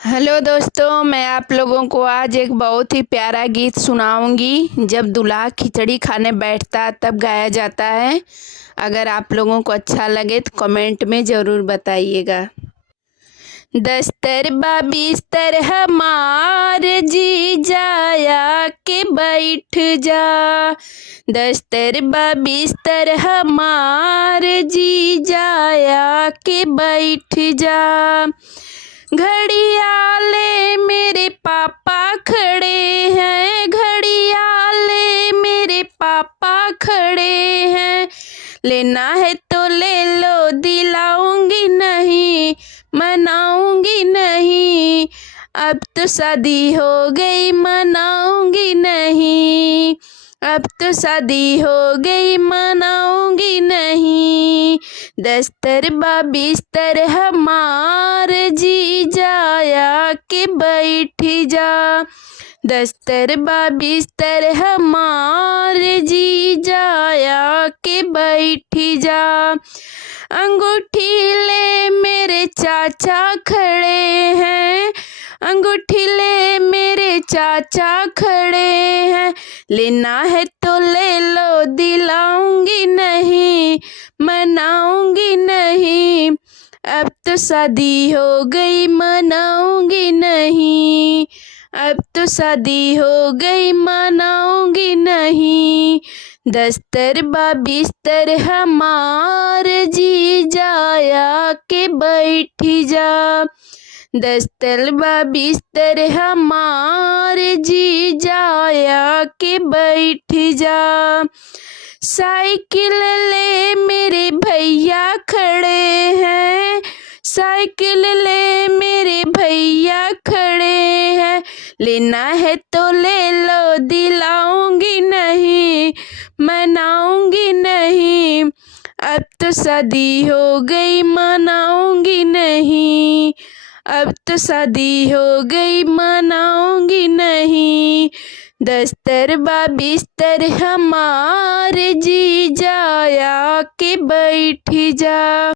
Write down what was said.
Hello दोस्तों, मैं आप लोगों को आज एक बहुत ही प्यारा गीत सुनाऊंगी। जब दूल्हा खिचड़ी खाने बैठता तब गाया जाता है। अगर आप लोगों को अच्छा लगे तो कमेंट में ज़रूर बताइएगा। दस्तर बा बिस्तर हमार जी जाया के बैठ जा। दस्तर बा बिस्तर हमार जी जाया के बैठ जा। घड़ियाले मेरे पापा खड़े हैं, घड़ियाले मेरे पापा खड़े हैं। लेना है तो ले लो, दिलाऊंगी नहीं, मनाऊंगी नहीं। अब तो शादी हो गई, मनाऊंगी नहीं। अब तो शादी हो गई, मनाऊंगी नहीं। दस्तर बा बिस्तर हमार जी जाया के बैठ जा। दस्तर बा बिस्तर हमार जी जाया के बैठ जा। अंगूठी ले मेरे चाचा खड़े हैं, अंगूठी ले मेरे चाचा खड़े हैं। लेना है तो ले लो, दिलाऊंगी नहीं, मनाऊंगी नहीं। अब तो शादी हो गई, मनाऊंगी नहीं। अब तो शादी हो गई, मनाऊंगी नहीं। दस्तर बा बिस्तर हमार जी जाया के बैठ जा। दस्तर बा बिस्तर हमार जी जाया के बैठ जा। साइकिल ले मेरे भैया खड़े हैं, साइकिल ले मेरे भैया खड़े हैं। लेना है तो ले लो, दिलाऊंगी नहीं, मनाऊंगी नहीं। अब तो शादी हो गई, मनाऊंगी नहीं। अब तो शादी हो गई, मनाऊंगी नहीं। दस्तर बा बिस्तर हमार जी जाया के बैठ जा।